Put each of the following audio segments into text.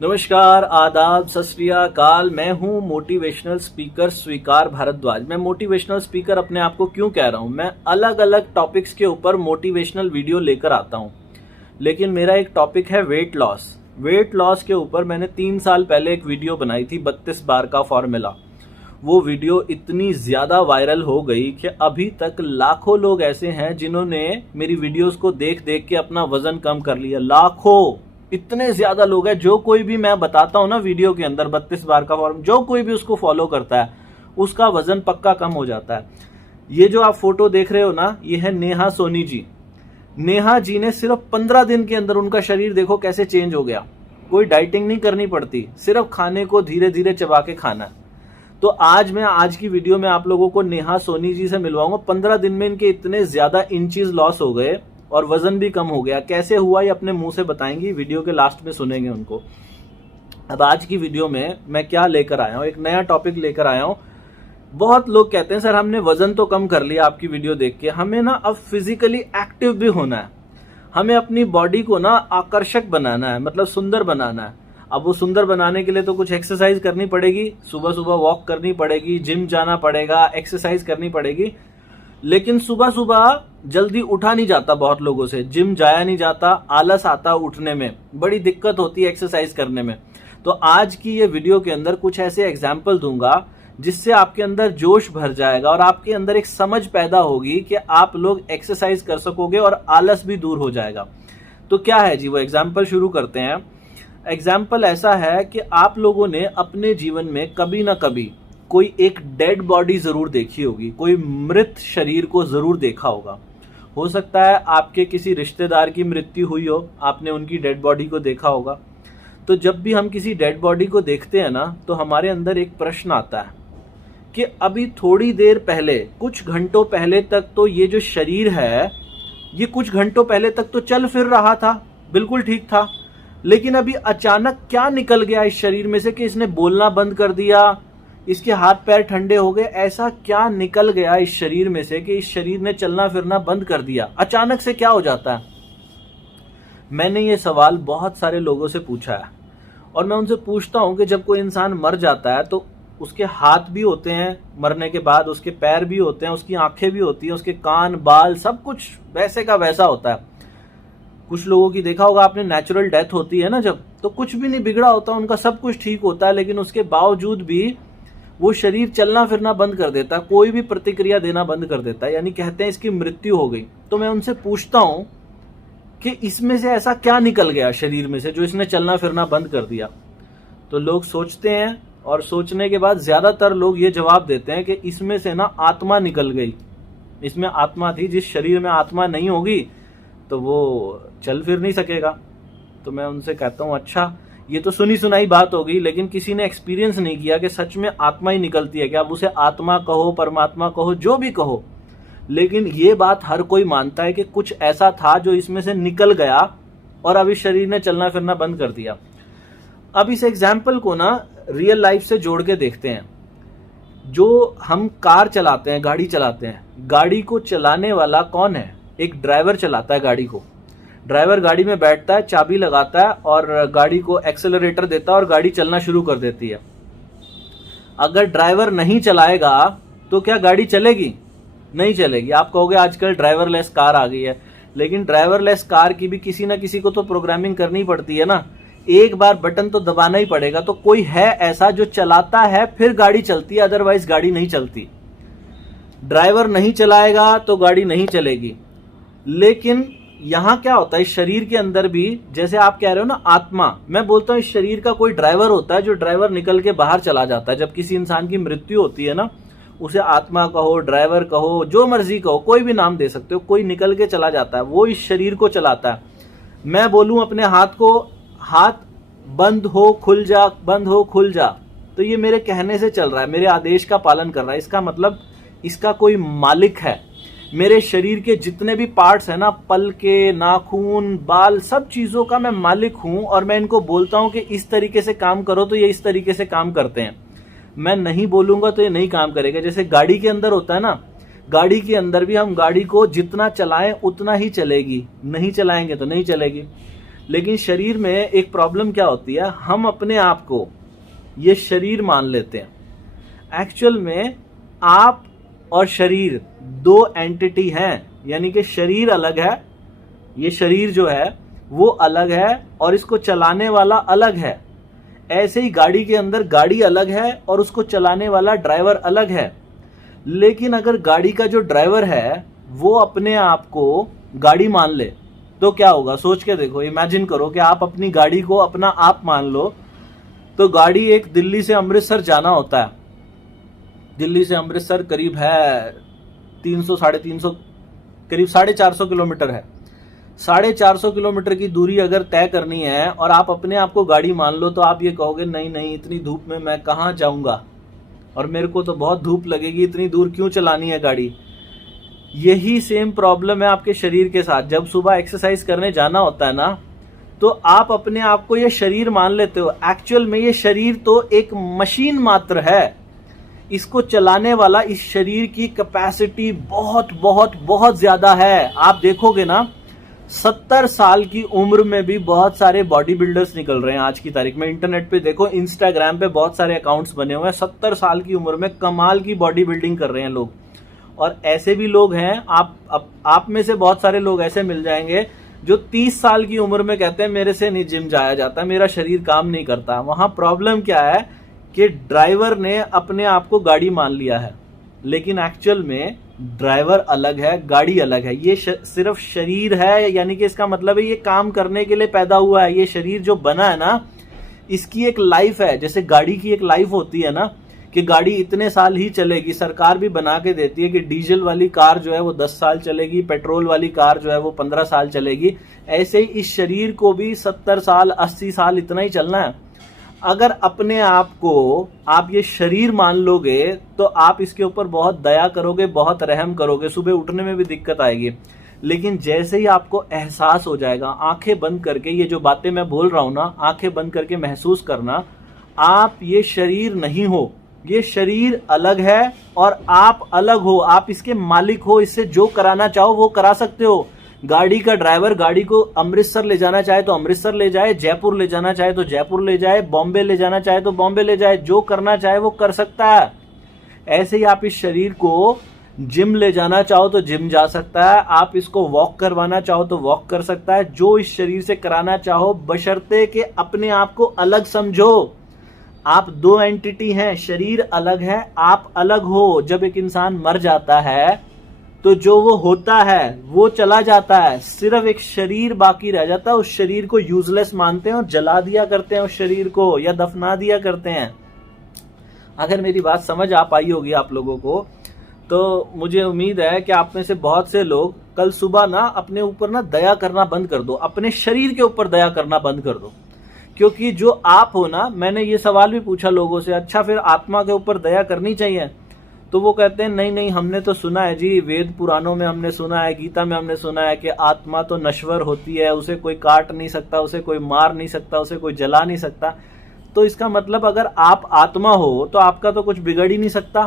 नमस्कार, आदाब, सत श्री अकाल। मैं हूं मोटिवेशनल स्पीकर स्वीकार भारद्वाज। मैं मोटिवेशनल स्पीकर अपने आप को क्यों कह रहा हूं? मैं अलग अलग टॉपिक्स के ऊपर मोटिवेशनल वीडियो लेकर आता हूं, लेकिन मेरा एक टॉपिक है वेट लॉस। वेट लॉस के ऊपर मैंने 3 साल पहले एक वीडियो बनाई थी, 32 बार का फॉर्मूला। वो वीडियो इतनी ज़्यादा वायरल हो गई कि अभी तक लाखों लोग ऐसे हैं जिन्होंने मेरी वीडियोस को देख देख के अपना वजन कम कर लिया। लाखों, इतने ज्यादा लोग हैं। जो कोई भी मैं बताता हूं ना वीडियो के अंदर 32 बार का फॉर्म, जो कोई भी उसको फॉलो करता है उसका वजन पक्का कम हो जाता है। ये जो आप फोटो देख रहे हो ना, ये है नेहा सोनी जी। नेहा जी ने सिर्फ 15 दिन के अंदर उनका शरीर देखो कैसे चेंज हो गया। कोई डाइटिंग नहीं करनी पड़ती, सिर्फ खाने को धीरे धीरे चबा के खाना है। तो आज की वीडियो में आप लोगों को नेहा सोनी जी से मिलवाऊंगा। 15 दिन में इनके इतने ज्यादा इंचेस लॉस हो गए और वजन भी कम हो गया। कैसे हुआ ये अपने मुंह से बताएंगी, वीडियो के लास्ट में सुनेंगे उनको। अब आज की वीडियो में मैं क्या लेकर आया हूं, एक नया टॉपिक लेकर आया हूं। बहुत लोग कहते हैं सर हमने वजन तो कम कर लिया आपकी वीडियो देख के, हमें ना अब फिजिकली एक्टिव भी होना है। हमें अपनी बॉडी को ना आकर्षक बनाना है, मतलब सुंदर बनाना है। अब वो सुंदर बनाने के लिए तो कुछ एक्सरसाइज करनी पड़ेगी, सुबह सुबह वॉक करनी पड़ेगी, जिम जाना पड़ेगा, एक्सरसाइज करनी पड़ेगी। लेकिन सुबह सुबह जल्दी उठा नहीं जाता, बहुत लोगों से जिम जाया नहीं जाता, आलस आता उठने में, बड़ी दिक्कत होती है एक्सरसाइज करने में। तो आज की ये वीडियो के अंदर कुछ ऐसे एग्जाम्पल दूंगा जिससे आपके अंदर जोश भर जाएगा और आपके अंदर एक समझ पैदा होगी कि आप लोग एक्सरसाइज कर सकोगे और आलस भी दूर हो जाएगा। तो क्या है जी वो एग्जाम्पल, शुरू करते हैं। एग्जाम्पल ऐसा है कि आप लोगों ने अपने जीवन में कभी ना कभी कोई एक डेड बॉडी जरूर देखी होगी, कोई मृत शरीर को जरूर देखा होगा। हो सकता है आपके किसी रिश्तेदार की मृत्यु हुई हो, आपने उनकी डेड बॉडी को देखा होगा। तो जब भी हम किसी डेड बॉडी को देखते हैं ना, तो हमारे अंदर एक प्रश्न आता है कि अभी थोड़ी देर पहले, कुछ घंटों पहले तक तो ये जो शरीर है, ये कुछ घंटों पहले तक तो चल फिर रहा था, बिल्कुल ठीक था। लेकिन अभी अचानक क्या निकल गया इस शरीर में से कि इसने बोलना बंद कर दिया, इसके हाथ पैर ठंडे हो गए। ऐसा क्या निकल गया इस शरीर में से कि इस शरीर ने चलना फिरना बंद कर दिया? अचानक से क्या हो जाता है? मैंने ये सवाल बहुत सारे लोगों से पूछा है और मैं उनसे पूछता हूं कि जब कोई इंसान मर जाता है तो उसके हाथ भी होते हैं, मरने के बाद उसके पैर भी होते हैं, उसकी आंखें भी होती हैं, उसके कान बाल सब कुछ वैसे का वैसा होता है। कुछ लोगों की देखा होगा आपने, नेचुरल डेथ होती है ना जब, तो कुछ भी नहीं बिगड़ा होता, उनका सब कुछ ठीक होता है, लेकिन उसके बावजूद भी वो शरीर चलना फिरना बंद कर देता है, कोई भी प्रतिक्रिया देना बंद कर देता है, यानी कहते हैं इसकी मृत्यु हो गई। तो मैं उनसे पूछता हूं कि इसमें से ऐसा क्या निकल गया शरीर में से जो इसने चलना फिरना बंद कर दिया? तो लोग सोचते हैं और सोचने के बाद ज्यादातर लोग ये जवाब देते हैं कि इसमें से ना आत्मा निकल गई। इसमें आत्मा थी, जिस शरीर में आत्मा नहीं होगी तो वो चल फिर नहीं सकेगा। तो मैं उनसे कहता हूं अच्छा, ये तो सुनी सुनाई बात होगी, लेकिन किसी ने एक्सपीरियंस नहीं किया कि सच में आत्मा ही निकलती है। कि आप उसे आत्मा कहो, परमात्मा कहो, जो भी कहो, लेकिन ये बात हर कोई मानता है कि कुछ ऐसा था जो इसमें से निकल गया और अब इस शरीर ने चलना फिरना बंद कर दिया। अब इस एग्जाम्पल को ना रियल लाइफ से जोड़ के देखते हैं। जो हम कार चलाते हैं, गाड़ी चलाते हैं, गाड़ी को चलाने वाला कौन है? एक ड्राइवर चलाता है गाड़ी को। ड्राइवर गाड़ी में बैठता है, चाबी लगाता है और गाड़ी को एक्सेलरेटर देता है और गाड़ी चलना शुरू कर देती है। अगर ड्राइवर नहीं चलाएगा तो क्या गाड़ी चलेगी? नहीं चलेगी। आप कहोगे आजकल ड्राइवरलेस कार आ गई है, लेकिन ड्राइवरलेस कार की भी किसी ना किसी को तो प्रोग्रामिंग करनी पड़ती है ना। एक बार बटन तो दबाना ही पड़ेगा। तो कोई है ऐसा जो चलाता है फिर गाड़ी चलती है, अदरवाइज गाड़ी नहीं चलती। ड्राइवर नहीं चलाएगा तो गाड़ी नहीं चलेगी। लेकिन यहां क्या होता है, इस शरीर के अंदर भी, जैसे आप कह रहे हो ना आत्मा, मैं बोलता हूं इस शरीर का कोई ड्राइवर होता है जो ड्राइवर निकल के बाहर चला जाता है। जब किसी इंसान की मृत्यु होती है ना, उसे आत्मा कहो, ड्राइवर कहो, जो मर्जी कहो, कोई भी नाम दे सकते हो, कोई निकल के चला जाता है, वो इस शरीर को चलाता है। मैं बोलूं अपने हाथ को, हाथ बंद हो खुल जा, बंद हो खुल जा, तो ये मेरे कहने से चल रहा है, मेरे आदेश का पालन कर रहा है। इसका मतलब इसका कोई मालिक है। मेरे शरीर के जितने भी पार्ट्स हैं ना, पलके, नाखून, बाल, सब चीजों का मैं मालिक हूं और मैं इनको बोलता हूं कि इस तरीके से काम करो तो ये इस तरीके से काम करते हैं। मैं नहीं बोलूंगा तो ये नहीं काम करेगा। जैसे गाड़ी के अंदर होता है ना, गाड़ी के अंदर भी हम गाड़ी को जितना चलाएं उतना ही चलेगी, नहीं चलाएंगे तो नहीं चलेगी। लेकिन शरीर में एक प्रॉब्लम क्या होती है, हम अपने आप को ये शरीर मान लेते हैं। एक्चुअल में आप और शरीर दो एंटिटी हैं, यानी कि शरीर अलग है, ये शरीर जो है वो अलग है और इसको चलाने वाला अलग है। ऐसे ही गाड़ी के अंदर गाड़ी अलग है और उसको चलाने वाला ड्राइवर अलग है। लेकिन अगर गाड़ी का जो ड्राइवर है वो अपने आप को गाड़ी मान ले तो क्या होगा, सोच के देखो। इमेजिन करो कि आप अपनी गाड़ी को अपना आप मान लो। तो गाड़ी एक दिल्ली से अमृतसर जाना होता है, दिल्ली से अमृतसर करीब है 300 350 करीब 450 किलोमीटर है। 450 किलोमीटर की दूरी अगर तय करनी है और आप अपने आप को गाड़ी मान लो तो आप ये कहोगे नहीं नहीं इतनी धूप में मैं कहाँ जाऊंगा और मेरे को तो बहुत धूप लगेगी, इतनी दूर क्यों चलानी है गाड़ी। यही सेम प्रॉब्लम है आपके शरीर के साथ। जब सुबह एक्सरसाइज करने जाना होता है ना तो आप अपने आप को ये शरीर मान लेते हो। एक्चुअल में ये शरीर तो एक मशीन मात्र है, इसको चलाने वाला इस शरीर की कैपेसिटी बहुत बहुत बहुत ज्यादा है। आप देखोगे ना 70 साल की उम्र में भी बहुत सारे बॉडी बिल्डर्स निकल रहे हैं आज की तारीख में। इंटरनेट पे देखो, इंस्टाग्राम पे बहुत सारे अकाउंट्स बने हुए हैं, 70 साल की उम्र में कमाल की बॉडी बिल्डिंग कर रहे हैं लोग। और ऐसे भी लोग हैं, आप में से बहुत सारे लोग ऐसे मिल जाएंगे जो 30 साल की उम्र में कहते हैं मेरे से नहीं जिम जाया जाता, मेरा शरीर काम नहीं करता। वहां प्रॉब्लम क्या है कि ड्राइवर ने अपने आप को गाड़ी मान लिया है, लेकिन एक्चुअल में ड्राइवर अलग है, गाड़ी अलग है। ये सिर्फ शरीर है, यानी कि इसका मतलब है ये काम करने के लिए पैदा हुआ है। ये शरीर जो बना है ना, इसकी एक लाइफ है। जैसे गाड़ी की एक लाइफ होती है ना कि गाड़ी इतने साल ही चलेगी, सरकार भी बना के देती है कि डीजल वाली कार जो है वो 10 साल चलेगी, पेट्रोल वाली कार जो है वो 15 साल चलेगी। ऐसे ही इस शरीर को भी 70 साल 80 साल इतना ही चलना है। अगर अपने आप को आप ये शरीर मान लोगे तो आप इसके ऊपर बहुत दया करोगे, बहुत रहम करोगे, सुबह उठने में भी दिक्कत आएगी। लेकिन जैसे ही आपको एहसास हो जाएगा, आंखें बंद करके ये जो बातें मैं बोल रहा हूं ना, आंखें बंद करके महसूस करना, आप ये शरीर नहीं हो, ये शरीर अलग है और आप अलग हो। आप इसके मालिक हो, इससे जो कराना चाहो वो करा सकते हो। गाड़ी का ड्राइवर गाड़ी को अमृतसर ले जाना चाहे तो अमृतसर ले जाए, जयपुर ले जाना चाहे तो जयपुर ले जाए, बॉम्बे ले जाना चाहे तो बॉम्बे ले जाए, जो करना चाहे वो कर सकता है। ऐसे ही आप इस शरीर को जिम ले जाना चाहो तो जिम जा सकता है, आप इसको वॉक करवाना चाहो तो वॉक कर सकता है, जो इस शरीर से कराना चाहो, बशर्ते कि अपने आप को अलग समझो। आप दो एंटिटी हैं, शरीर अलग है, आप अलग हो। जब एक इंसान मर जाता है तो जो वो होता है वो चला जाता है, सिर्फ एक शरीर बाकी रह जाता है। उस शरीर को यूजलेस मानते हैं और जला दिया करते हैं उस शरीर को, या दफना दिया करते हैं। अगर मेरी बात समझ आ पाई होगी आप लोगों को तो मुझे उम्मीद है कि आप में से बहुत से लोग कल सुबह ना अपने ऊपर ना दया करना बंद कर दो, अपने शरीर के ऊपर दया करना बंद कर दो। क्योंकि जो आप हो ना, मैंने ये सवाल भी पूछा लोगों से, अच्छा फिर आत्मा के ऊपर दया करनी चाहिए? तो वो कहते हैं नहीं नहीं, हमने तो सुना है जी, वेद पुराणों में हमने सुना है, गीता में हमने सुना है कि आत्मा तो नश्वर होती है, उसे कोई काट नहीं सकता, उसे कोई मार नहीं सकता, उसे कोई जला नहीं सकता। तो इसका मतलब अगर आप आत्मा हो तो आपका तो कुछ बिगड़ ही नहीं सकता,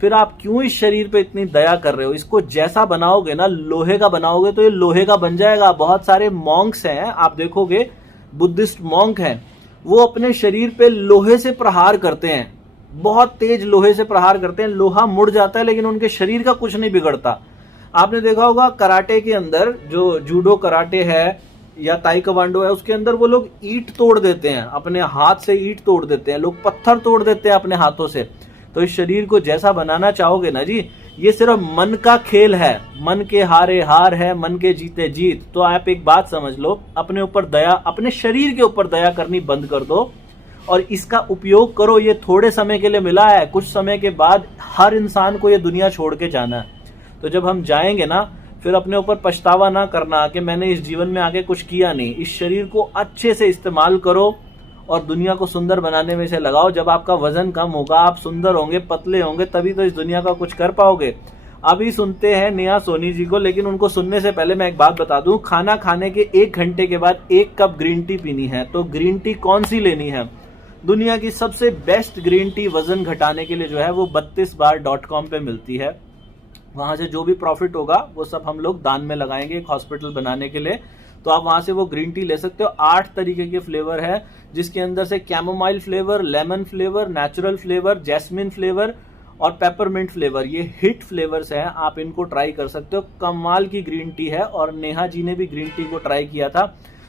फिर आप क्यों इस शरीर पे इतनी दया कर रहे हो? इसको जैसा बनाओगे ना, लोहे का बनाओगे तो ये लोहे का बन जाएगा। बहुत सारे मॉन्क्स हैं, आप देखोगे बुद्धिस्ट मॉन्क हैं, वो अपने शरीर पे लोहे से प्रहार करते हैं, बहुत तेज लोहे से प्रहार करते हैं, लोहा मुड़ जाता है लेकिन उनके शरीर का कुछ नहीं बिगड़ता। आपने देखा होगा कराटे के अंदर, जो जूडो कराटे है या ताइक्वांडो है, उसके अंदर वो लोग ईंट तोड़ देते हैं, अपने हाथ से ईंट तोड़ देते हैं, लोग पत्थर तोड़ देते हैं अपने हाथों से। तो इस शरीर को जैसा बनाना चाहोगे ना जी, ये सिर्फ मन का खेल है, मन के हारे हार है, मन के जीते जीत। तो आप एक बात समझ लो, अपने ऊपर दया, अपने शरीर के ऊपर दया करनी बंद कर दो और इसका उपयोग करो। ये थोड़े समय के लिए मिला है, कुछ समय के बाद हर इंसान को ये दुनिया छोड़ के जाना है। तो जब हम जाएंगे ना, फिर अपने ऊपर पछतावा ना करना कि मैंने इस जीवन में आगे कुछ किया नहीं। इस शरीर को अच्छे से इस्तेमाल करो और दुनिया को सुंदर बनाने में से लगाओ। जब आपका वजन कम होगा, आप सुंदर होंगे, पतले होंगे, तभी तो इस दुनिया का कुछ कर पाओगे। अभी सुनते हैं नेहा सोनी जी को, लेकिन उनको सुनने से पहले मैं एक बात बता दूं, खाना खाने के 1 घंटे के बाद 1 कप ग्रीन टी पीनी है। तो ग्रीन टी कौन सी लेनी है? दुनिया की सबसे बेस्ट ग्रीन टी वजन घटाने के लिए जो है वो 32bar.com पे मिलती है। वहां से जो भी प्रॉफिट होगा वो सब हम लोग दान में लगाएंगे एक हॉस्पिटल बनाने के लिए। तो आप वहां से वो ग्रीन टी ले सकते हो। 8 तरीके के फ्लेवर है, जिसके अंदर से chamomile flavour, lemon flavour, natural flavour, jasmine flavour और पेपरमिंट फ्लेवर, ये हिट फ्लेवर्स हैं। आप इनको ट्राई कर सकते हो। कमाल की ग्रीन टी है और नेहा जी ने भी ग्रीन टी को ट्राई किया था।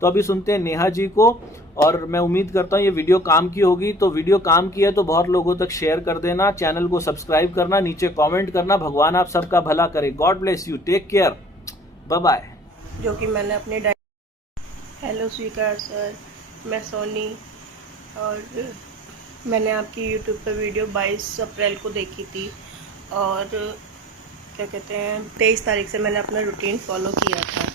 तो अभी सुनते हैं नेहा जी को, और मैं उम्मीद करता हूँ ये वीडियो काम की होगी। तो वीडियो काम की है तो बहुत लोगों तक शेयर कर देना, चैनल को सब्सक्राइब करना, नीचे कमेंट करना। भगवान आप सबका भला करे। God bless you, take care, bye bye. जो कि मैंने अपने हेलो स्वीकार सर, मैं सोनी, और मैंने आपकी यूट्यूब पर वीडियो 22 अप्रैल को देखी थी, और क्या कहते हैं 23 तारीख से मैंने अपना रूटीन फॉलो किया था।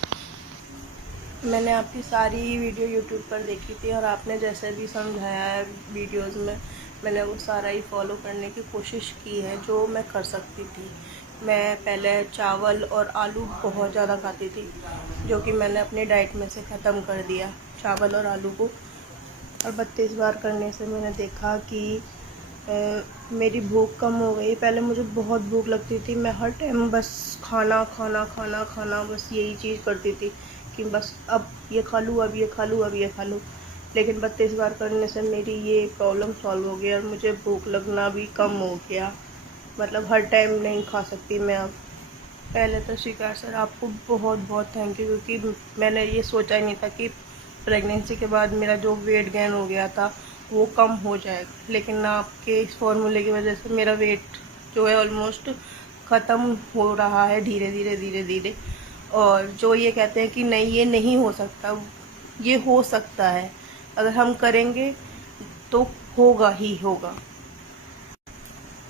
मैंने आपकी सारी वीडियो यूट्यूब पर देखी थी और आपने जैसे भी समझाया है वीडियोस में, मैंने वो सारा ही फॉलो करने की कोशिश की है जो मैं कर सकती थी। मैं पहले चावल और आलू बहुत ज़्यादा खाती थी, जो कि मैंने अपनी डाइट में से ख़त्म कर दिया चावल और आलू को। और 32 बार करने से मैंने देखा कि मेरी भूख कम हो गई। पहले मुझे बहुत भूख लगती थी, मैं हर टाइम बस खाना खाना खाना खाना, बस यही चीज़ करती थी कि बस अब ये खा लूँ, अब ये खा लूँ, अब ये खा लूँ। लेकिन 32 बार करने से मेरी ये प्रॉब्लम सॉल्व हो गई और मुझे भूख लगना भी कम हो गया। मतलब हर टाइम नहीं खा सकती मैं अब। पहले तो स्वीकार सर आपको बहुत बहुत थैंक यू, क्योंकि मैंने ये सोचा ही नहीं था कि प्रेगनेंसी के बाद मेरा जो वेट गेन हो गया था वो कम हो जाएगा। लेकिन आपके इस फॉर्मूले की वजह से मेरा वेट जो है ऑलमोस्ट ख़त्म हो रहा है धीरे धीरे धीरे धीरे। और जो ये कहते हैं कि नहीं ये नहीं हो सकता, ये हो सकता है। अगर हम करेंगे तो होगा ही होगा।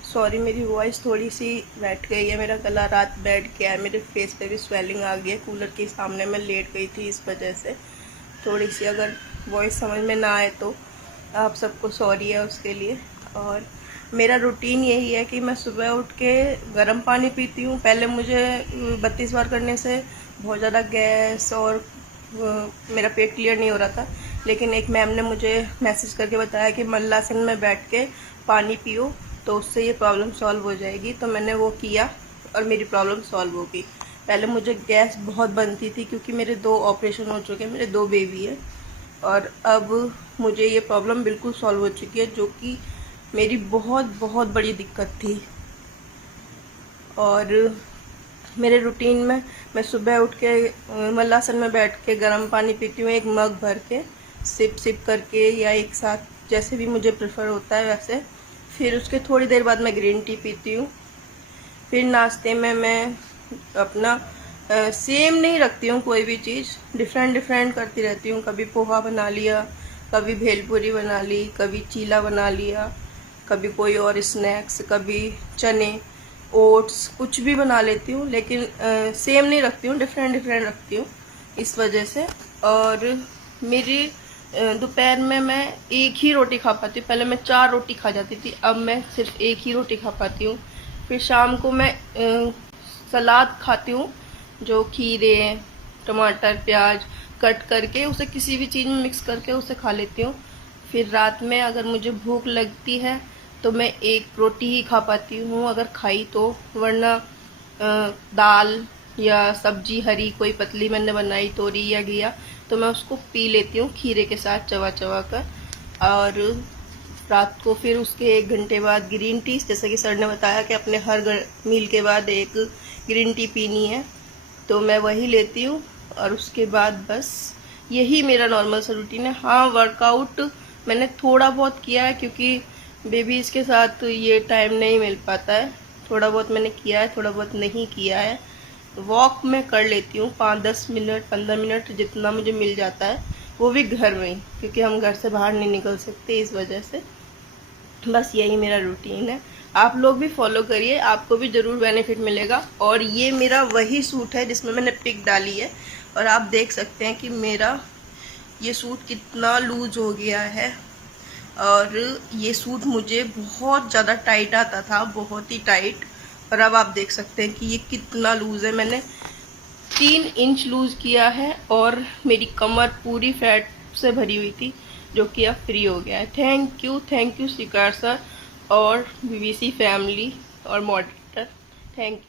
सॉरी मेरी वॉइस थोड़ी सी बैठ गई है, मेरा गला रात बैठ गया है, मेरे फेस पे भी स्वेलिंग आ गई है। कूलर के सामने मैं लेट गई थी, इस वजह से थोड़ी सी अगर वॉइस समझ में ना आए तो आप सबको सॉरी है उसके लिए। और मेरा रूटीन यही है कि मैं सुबह उठ के गर्म पानी पीती हूँ। पहले मुझे 32 बार करने से बहुत ज़्यादा गैस और मेरा पेट क्लियर नहीं हो रहा था, लेकिन एक मैम ने मुझे मैसेज करके बताया कि मल्लासन में बैठ के पानी पियो तो उससे ये प्रॉब्लम सॉल्व हो जाएगी। तो मैंने वो किया और मेरी प्रॉब्लम सॉल्व हो गई। पहले मुझे गैस बहुत बनती थी क्योंकि मेरे 2 ऑपरेशन हो चुके हैं, मेरे 2 बेबी है, और अब मुझे ये प्रॉब्लम बिल्कुल सॉल्व हो चुकी है, जो कि मेरी बहुत बहुत बड़ी दिक्कत थी। और मेरे रूटीन में मैं सुबह उठ के मल्लासन में बैठ के गर्म पानी पीती हूँ, 1 मग भर के, सिप सिप करके या एक साथ, जैसे भी मुझे प्रेफर होता है वैसे। फिर उसके थोड़ी देर बाद मैं ग्रीन टी पीती हूँ। फिर नाश्ते में मैं अपना सेम नहीं रखती हूँ, कोई भी चीज़ डिफरेंट डिफरेंट करती रहती हूँ। कभी पोहा बना लिया, कभी भेलपूरी बना ली, कभी चीला बना लिया, कभी कोई और स्नैक्स, कभी चने, ओट्स, कुछ भी बना लेती हूँ। लेकिन सेम नहीं रखती हूँ, डिफरेंट डिफरेंट रखती हूँ इस वजह से। और मेरी दोपहर में मैं 1 ही रोटी खा पाती हूँ। पहले मैं 4 रोटी खा जाती थी, अब मैं सिर्फ 1 ही रोटी खा पाती हूँ। फिर शाम को मैं सलाद खाती हूँ, जो खीरे, टमाटर, प्याज कट करके उसे किसी भी चीज़ में मिक्स करके उसे खा लेती हूँ। फिर रात में अगर मुझे भूख लगती है तो मैं 1 रोटी ही खा पाती हूँ अगर खाई तो, वरना दाल या सब्जी हरी कोई पतली मैंने बनाई, तोरी या घिया, तो मैं उसको पी लेती हूँ खीरे के साथ चबा चबा कर। और रात को फिर उसके 1 घंटे बाद ग्रीन टी, जैसे कि सर ने बताया कि अपने हर मील के बाद 1 ग्रीन टी पीनी है, तो मैं वही लेती हूँ। और उसके बाद बस यही मेरा नॉर्मल सा रूटीन है। हाँ, वर्कआउट मैंने थोड़ा बहुत किया है क्योंकि बेबीज़ के साथ ये टाइम नहीं मिल पाता है। थोड़ा बहुत मैंने किया है, थोड़ा बहुत नहीं किया है। वॉक मैं कर लेती हूँ 5-10 मिनट 15 मिनट जितना मुझे मिल जाता है, वो भी घर में ही, क्योंकि हम घर से बाहर नहीं निकल सकते, इस वजह से। बस यही मेरा रूटीन है। आप लोग भी फॉलो करिए, आपको भी ज़रूर बेनिफिट मिलेगा। और ये मेरा वही सूट है जिसमें मैंने पिक डाली है, और आप देख सकते हैं कि मेरा ये सूट कितना लूज हो गया है। और ये सूट मुझे बहुत ज़्यादा टाइट आता था, बहुत ही टाइट, और अब आप देख सकते हैं कि ये कितना लूज़ है। मैंने 3 इंच लूज़ किया है और मेरी कमर पूरी फैट से भरी हुई थी, जो कि अब फ्री हो गया है। थैंक यू स्वीकार सर और बीबीसी फैमिली और मॉडरेटर, थैंक यू।